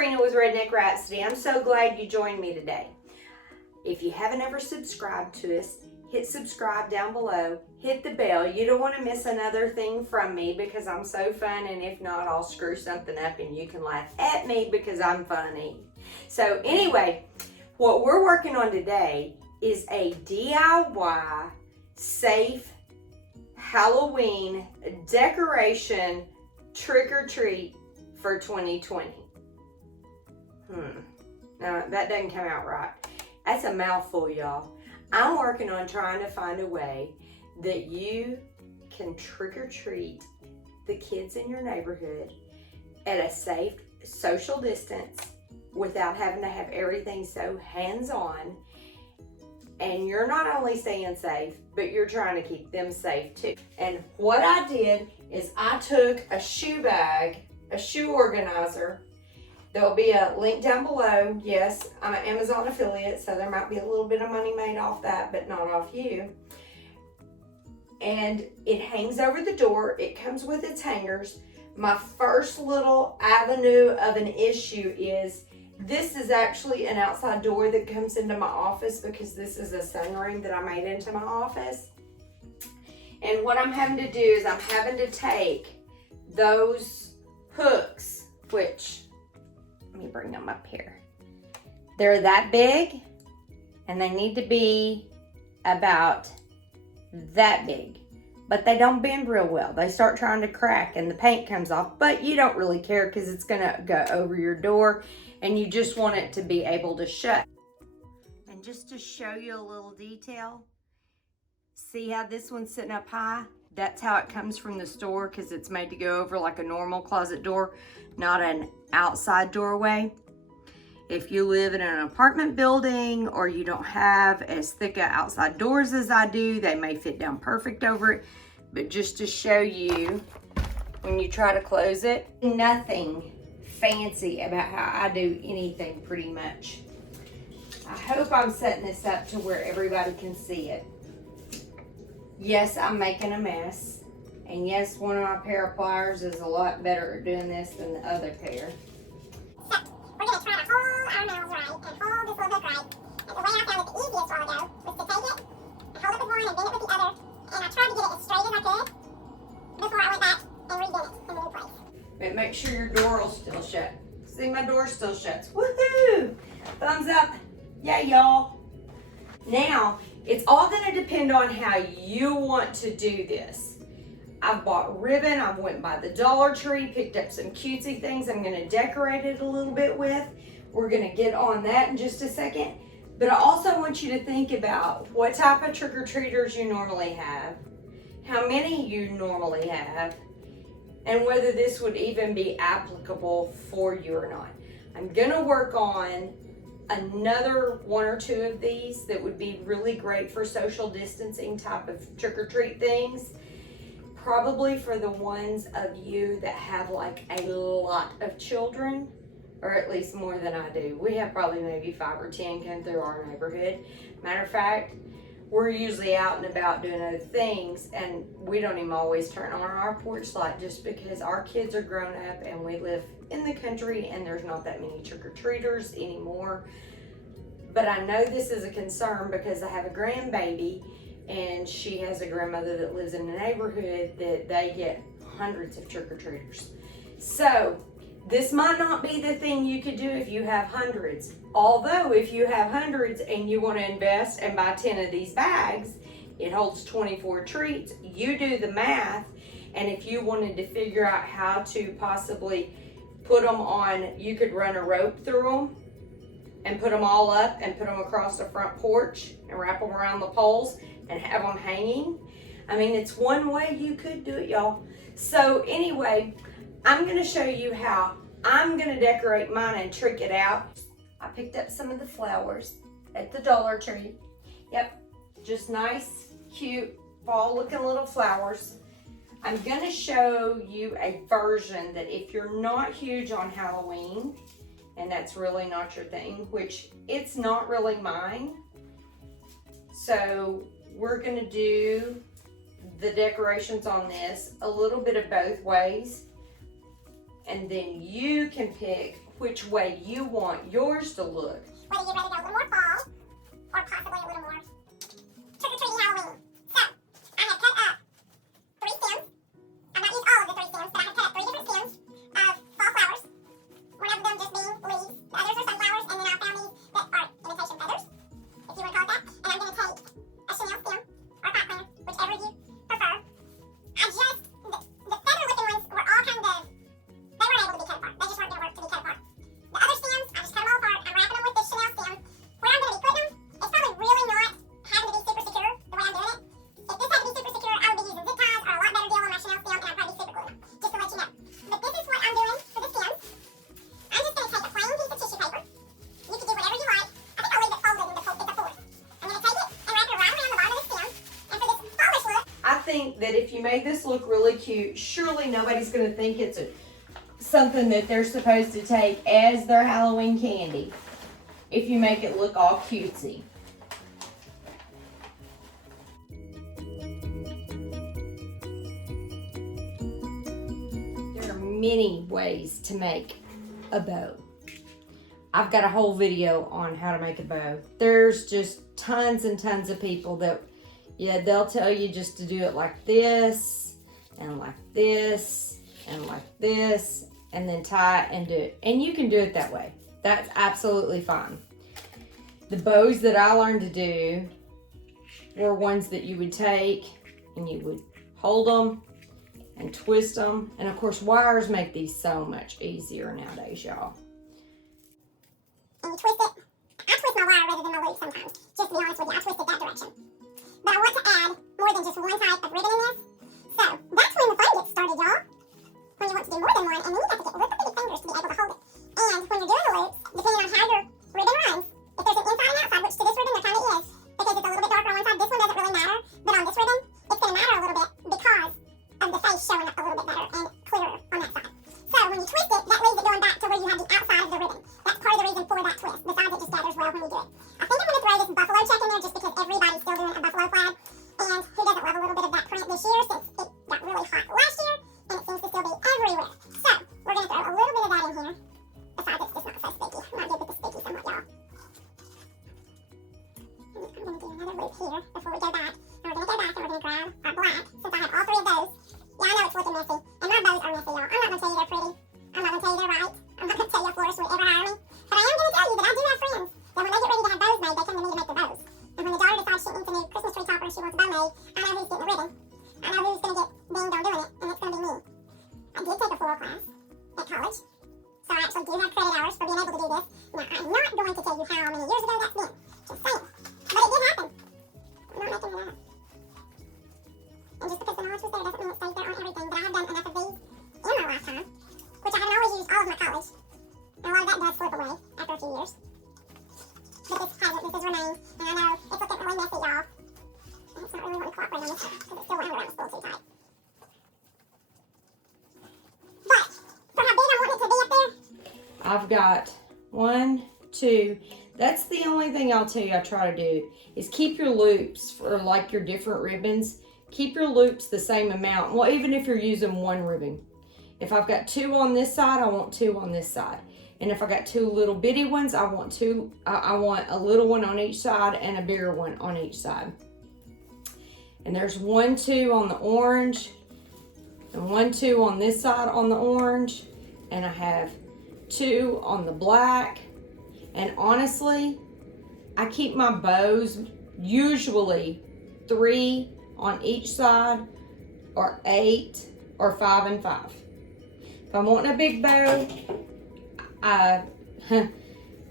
Trina with Redneck Rhapsody. I'm so glad you joined me today. If you haven't ever subscribed to us, hit subscribe down below. Hit the bell. You don't want to miss another thing from me because I'm so fun, and if not, I'll screw something up and you can laugh at me because I'm funny. So anyway, what we're working on today is a DIY safe Halloween decoration trick-or-treat for 2020. Now that doesn't come out right. That's a mouthful, y'all. I'm working on trying to find a way that you can trick-or-treat the kids in your neighborhood at a safe social distance without having to have everything so hands-on. And you're not only staying safe, but you're trying to keep them safe too. And what I did is I took a shoe bag, a shoe organizer. There'll be a link down below. Yes, I'm an Amazon affiliate, so there might be a little bit of money made off that, but not off you. And it hangs over the door. It comes with its hangers. My first little avenue of an issue is this is actually an outside door that comes into my office because this is a sunroom that I made into my office. And what I'm having to do is I'm having to take those hooks, which, let me bring them up here. They're that big and they need to be about that big, but they don't bend real well. They start trying to crack and the paint comes off, but you don't really care because it's gonna go over your door and you just want it to be able to shut. And just to show you a little detail, see how this one's sitting up high? That's how it comes from the store because it's made to go over like a normal closet door, not an outside doorway. If you live in an apartment building or you don't have as thick outside doors as I do, they may fit down perfect over it. But just to show you, when you try to close it, nothing fancy about how I do anything pretty much. I hope I'm setting this up to where everybody can see it. Yes, I'm making a mess. And yes, one of my pair of pliers is a lot better at doing this than the other pair. So, we're going to try to hold our mouths right and hold this little hook right. And the way I found it the easiest while ago was to take it and hold it with one and bend it with the other. And I tried to get it as straight as I could before I went back and rebent it in the new place. But make sure your door will still shut. See, my door still shuts. Woohoo! Thumbs up. Yeah, y'all. Now, it's all going to depend on how you want to do this. I've bought ribbon. I went by the Dollar Tree, picked up some cutesy things I'm going to decorate it a little bit with. We're going to get on that in just a second. But I also want you to think about what type of trick-or-treaters you normally have, how many you normally have, and whether this would even be applicable for you or not. I'm going to work on another one or two of these that would be really great for social distancing type of trick-or-treat things. Probably for the ones of you that have like a lot of children, or at least more than I do. We have probably maybe 5 or 10 come through our neighborhood. Matter of fact, we're usually out and about doing other things, and we don't even always turn on our porch light just because our kids are grown up and we live in the country and there's not that many trick-or-treaters anymore. But I know this is a concern because I have a grandbaby and she has a grandmother that lives in the neighborhood that they get hundreds of trick-or-treaters. So this might not be the thing you could do if you have hundreds. Although if you have hundreds and you want to invest and buy 10 of these bags, it holds 24 treats. You do the math, and if you wanted to figure out how to possibly put them on, you could run a rope through them and put them all up and put them across the front porch and wrap them around the poles and have them hanging. I mean, it's one way you could do it, y'all. So anyway, I'm gonna show you how I'm gonna decorate mine and trick it out. I picked up some of the flowers at the Dollar Tree. Yep, just nice, cute, fall looking little flowers. I'm gonna show you a version that if you're not huge on Halloween, and that's really not your thing, which it's not really mine. So we're gonna do the decorations on this a little bit of both ways. And then you can pick which way you want yours to look. Whether you'd rather go a little more fall or possibly a little more trick-or-treaty Halloween. So, I have cut up 3 stems. I've not used all of the 3 stems, but I have cut up 3 different stems of fall flowers. One of them just being leaves. The others are sunflowers, and then I found these that are imitation feathers, if you want to call it that. And I'm going to take a chenille stem or pot plant, whichever you prefer. The feather-looking ones were all kind of, they weren't able to be cut apart. They just weren't going to work to be cut apart. The other stems, I just cut them all apart. I'm wrapping them with this chenille stem. Where I'm going to be putting them, it's probably really not having to be super secure the way I'm doing it. If this had to be super secure, I would be using zip ties or a lot better deal on my chenille stem, and I'd probably super glue them, just to let you know. But this is what I'm doing for the stems. I'm just going to take a plain piece of tissue paper. You can do whatever you like. I think I'll leave it folded in the fourth. I'm going to take it and wrap it right around the bottom of the stem. And for this fallish look, I think that if you made this look really cute, surely nobody's going to think it's something that they're supposed to take as their Halloween candy if you make it look all cutesy. There are many ways to make a bow. I've got a whole video on how to make a bow. There's just tons and tons of people that, yeah, they'll tell you just to do it like this, and like this, and like this, and then tie it and do it. And you can do it that way. That's absolutely fine. The bows that I learned to do were ones that you would take and you would hold them and twist them. And of course, wires make these so much easier nowadays, y'all. and you twist it. I twist my wire rather than my loop sometimes. Just to be honest with you, I twist it that direction. But I want to add more than just one type of ribbon in this. So that's when the fun gets started, y'all. When you want to do more than one, and then you have to get little bitty fingers to be able to hold it. And when you're doing the loops, depending on how your ribbon runs, if there's an inside and outside, which to this ribbon there kind of is, because it's a little bit darker on one side, this one doesn't really matter. But on this ribbon, it's going to matter a little bit because of the face showing up a little bit better and clearer on that side. So when you twist it, that leaves it going back to where you have the outside of the ribbon. That's part of the reason for that twist. Besides, it just gathers well when you do it. I think I'm going to throw this buffalo check in there just because everybody's still doing a buffalo flag. And who doesn't love a little bit of that print this year since it got really hot last year and it seems to still be everywhere. So we're going to throw a little bit of that in here. Besides, it's just not so sticky. I'm not good with the sticky somewhat, y'all. I'm going to do another loop here before we go back. And we're going to go back and we're going to grab our black since I have all 3 of those. Yeah, I know it's looking messy. And my bows are messy, y'all. I'm not going to tell you they're pretty. I'm not going to tell you they're right. I'm not going to tell you a florist would ever hire me. But I am going to tell you that I do have friends that when they get ready to have bows made, they come to me to make their bows. And when the daughter decides she needs a new Christmas tree topper and she wants a bow made, I know who's getting the ribbon. I know who's going to get dinged on doing it, and it's going to be me. I did take a floral class at college, so I actually do have credit hours for being able to do this. Now, I'm not going to tell you how many years ago that's been. Just saying. But it did happen. I'm not making it up. And just because the knowledge was there doesn't mean it stays there on everything. But I have done enough of these in my lifetime, which I haven't always used all of my college. And a lot of that does slip away after a few years. But this hasn't. This has remained. And I know it's looking really messy, y'all. And it's not really wanting to cooperate on this stuff because it's still wound around the spool too tight. But for how big I want it to be up there, I've got 1, 2. That's the only thing I'll tell you I try to do is keep your loops for like your different ribbons. Keep your loops the same amount. Well, even if you're using 1 ribbon. If I've got 2 on this side, I want 2 on this side. And if I got 2 little bitty ones, I want a little one on each side and a bigger one on each side. And there's 1, 2 on the orange, and 1, 2 on this side on the orange, and I have 2 on the black. And honestly, I keep my bows usually 3 on each side, or 8, or 5 and 5. If I'm wanting a big bow, I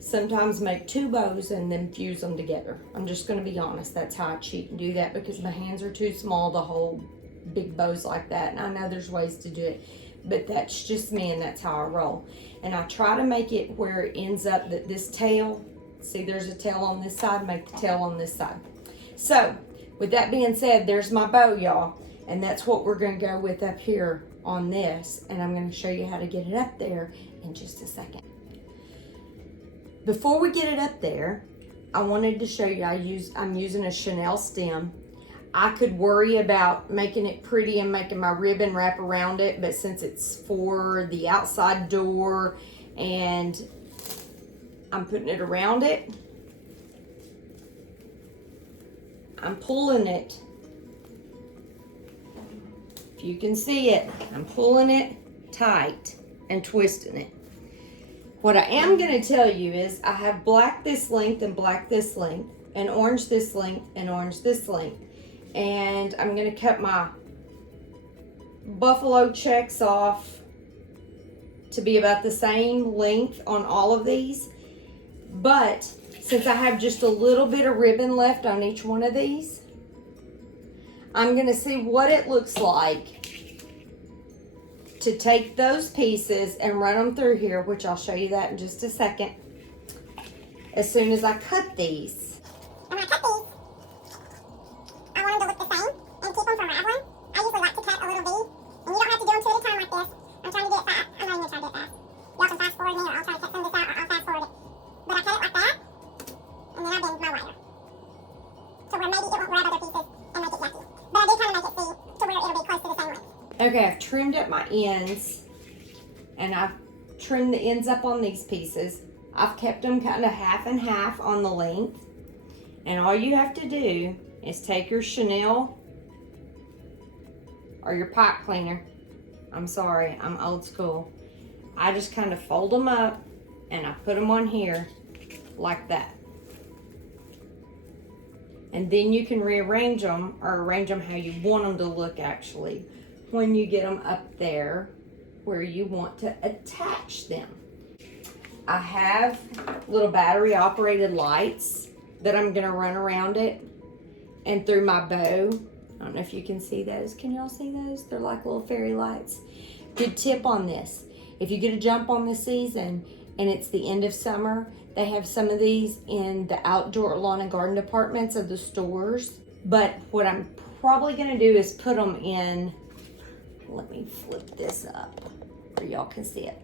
sometimes make 2 bows and then fuse them together. I'm just going to be honest. That's how I cheat and do that because my hands are too small to hold big bows like that. And I know there's ways to do it, but that's just me and that's how I roll. And I try to make it where it ends up that this tail, see there's a tail on this side, make the tail on this side. So with that being said, there's my bow, y'all. And that's what we're going to go with up here on this. And I'm going to show you how to get it up there in just a second. Before we get it up there, I wanted to show you I'm using a chenille stem. I could worry about making it pretty and making my ribbon wrap around it, but since it's for the outside door And I'm putting it around it. I'm pulling it. If you can see it, I'm pulling it tight and twisting it. What I am going to tell you is I have black this length and black this length, and orange this length and orange this length. And I'm going to cut my buffalo checks off to be about the same length on all of these. But since I have just a little bit of ribbon left on each one of these, I'm going to see what it looks like to take those pieces and run them through here, which I'll show you that in just a second, as soon as I cut these. When I cut these, I want them to look the same and keep them from rattling. I usually like to cut a little V, and you don't have to do them two at a time like this. I'm trying to get fast. I'm not even trying to get fast. Y'all can fast forward me, or I'll try to cut some of this out, or I'll fast forward it. But I cut it like that, and then I bend my wire. So where maybe it won't grab other pieces and make it yucky. But I do kind of make it see to where it'll be close to the same length. Okay, I've trimmed up my ends, and I've trimmed the ends up on these pieces. I've kept them kind of half and half on the length. And all you have to do is take your Chanel or your pipe cleaner. I'm sorry, I'm old school. I just kind of fold them up and I put them on here like that. And then you can rearrange them or arrange them how you want them to look actually when you get them up there where you want to attach them. I have little battery operated lights that I'm gonna run around it and through my bow. I don't know if you can see those. Can y'all see those? They're like little fairy lights. Good tip on this. If you get a jump on this season and it's the end of summer, they have some of these in the outdoor lawn and garden departments of the stores. But what I'm probably gonna do is put them in, let me flip this up so y'all can see it.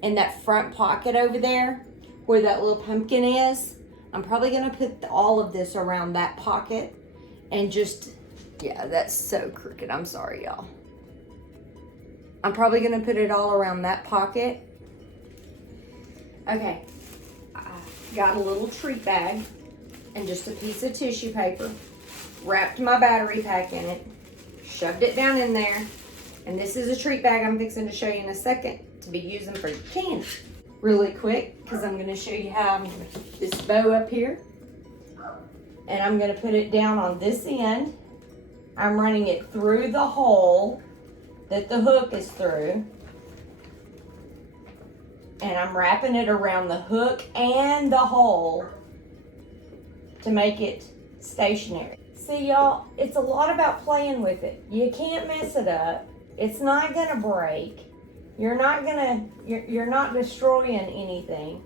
In that front pocket over there, where that little pumpkin is, I'm probably gonna put all of this around that pocket and just, yeah, that's so crooked, I'm sorry y'all. I'm probably gonna put it all around that pocket. Okay, I got a little treat bag and just a piece of tissue paper, wrapped my battery pack in it, shoved it down in there, and this is a treat bag I'm fixing to show you in a second to be using for your candy. Really quick, because I'm gonna show you how I'm gonna keep this bow up here. And I'm gonna put it down on this end. I'm running it through the hole that the hook is through. And I'm wrapping it around the hook and the hole to make it stationary. See y'all, it's a lot about playing with it. You can't mess it up. It's not gonna break. You're not destroying anything.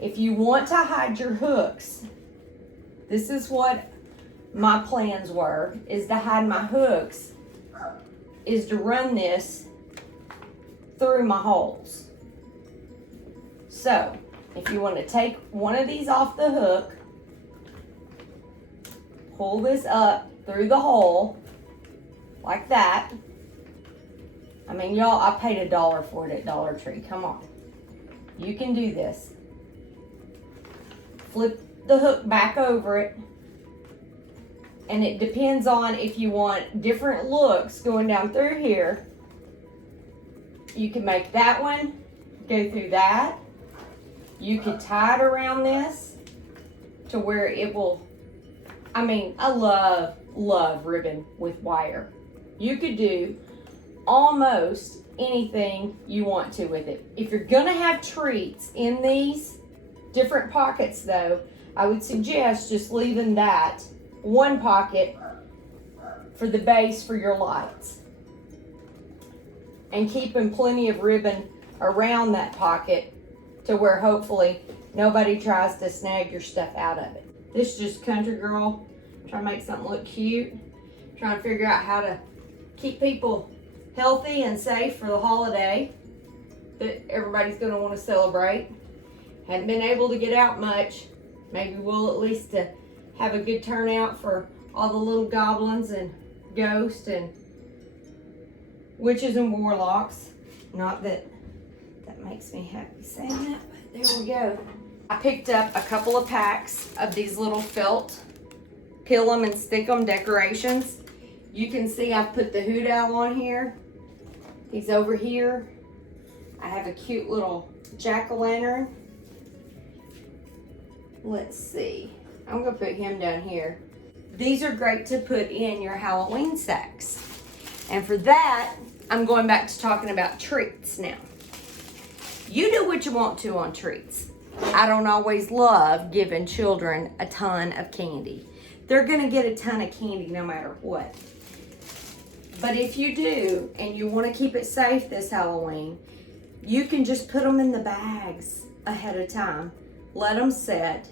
If you want to hide your hooks, this is what my plans were, is to hide my hooks, is to run this through my holes. So, if you want to take one of these off the hook, pull this up through the hole, like that. I mean, y'all, I paid $1 for it at Dollar Tree. Come on. You can do this. Flip the hook back over it. And it depends on if you want different looks going down through here. You can make that one go through that. You could tie it around this to where it will, I mean, I love ribbon with wire. You could do almost anything you want to with it. If you're gonna have treats in these different pockets though, I would suggest just leaving that one pocket for the base for your lights. And keeping plenty of ribbon around that pocket to where hopefully nobody tries to snag your stuff out of it. This is just country girl trying to make something look cute, trying to figure out how to keep people healthy and safe for the holiday that everybody's going to want to celebrate. Hadn't been able to get out much. Maybe we'll at least have a good turnout for all the little goblins and ghosts and witches and warlocks. Not that that makes me happy saying that, but there we go. I picked up a couple of packs of these little felt peel them and stick them decorations. You can see I've put the hoot owl on here. He's over here. I have a cute little jack-o'-lantern. Let's see. I'm gonna put him down here. These are great to put in your Halloween sacks. And for that, I'm going back to talking about treats now. You do what you want to on treats. I don't always love giving children a ton of candy. They're gonna get a ton of candy no matter what. But if you do, and you wanna keep it safe this Halloween, you can just put them in the bags ahead of time. Let them set.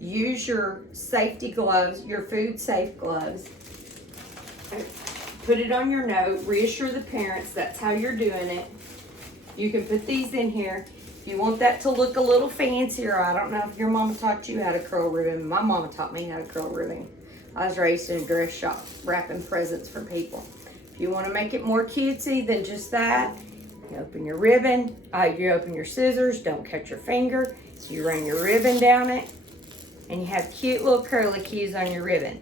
Use your safety gloves, your food safe gloves. Put it on your note, reassure the parents that's how you're doing it. You can put these in here. If you want that to look a little fancier, I don't know if your mama taught you how to curl ribbon. My mama taught me how to curl ribbon. I was raised in a dress shop, wrapping presents for people. If you want to make it more cutesy than just that, you open your ribbon, you open your scissors, don't cut your finger. So you run your ribbon down it, and you have cute little curly cues on your ribbon.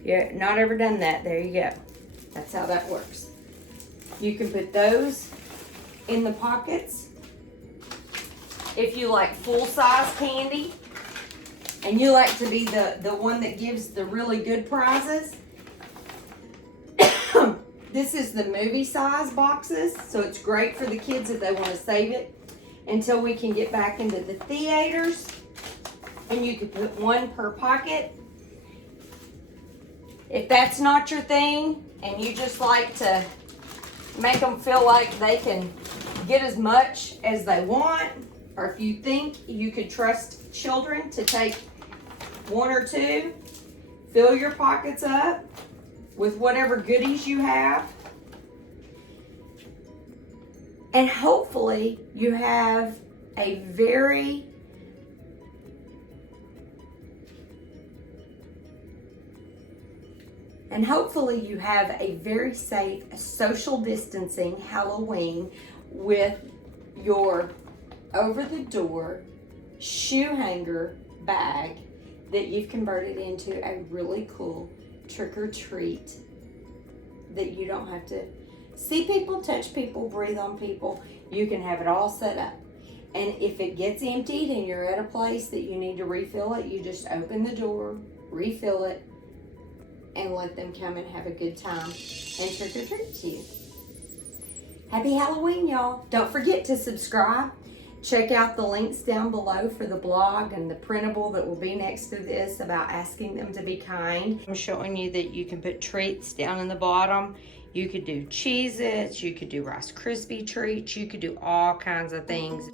If you've not ever done that, there you go. That's how that works. You can put those in the pockets. If you like full-size candy, and you like to be the one that gives the really good prizes, this is the movie size boxes, so it's great for the kids if they want to save it until we can get back into the theaters. And you could put one per pocket. If that's not your thing, and you just like to make them feel like they can get as much as they want, or if you think you could trust children to take one or two, fill your pockets up with whatever goodies you have. And hopefully you have a very safe social distancing Halloween with your over-the-door shoe hanger bag that you've converted into a really cool trick-or-treat that you don't have to see people, touch people, breathe on people. You can have it all set up. And if it gets emptied and you're at a place that you need to refill it, you just open the door, refill it, and let them come and have a good time and trick-or-treat to you. Happy Halloween, y'all. Don't forget to subscribe. Check out the links down below for the blog and the printable that will be next to this about asking them to be kind. I'm showing you that you can put treats down in the bottom. You could do Cheez-Its, you could do Rice Krispie treats, you could do all kinds of things.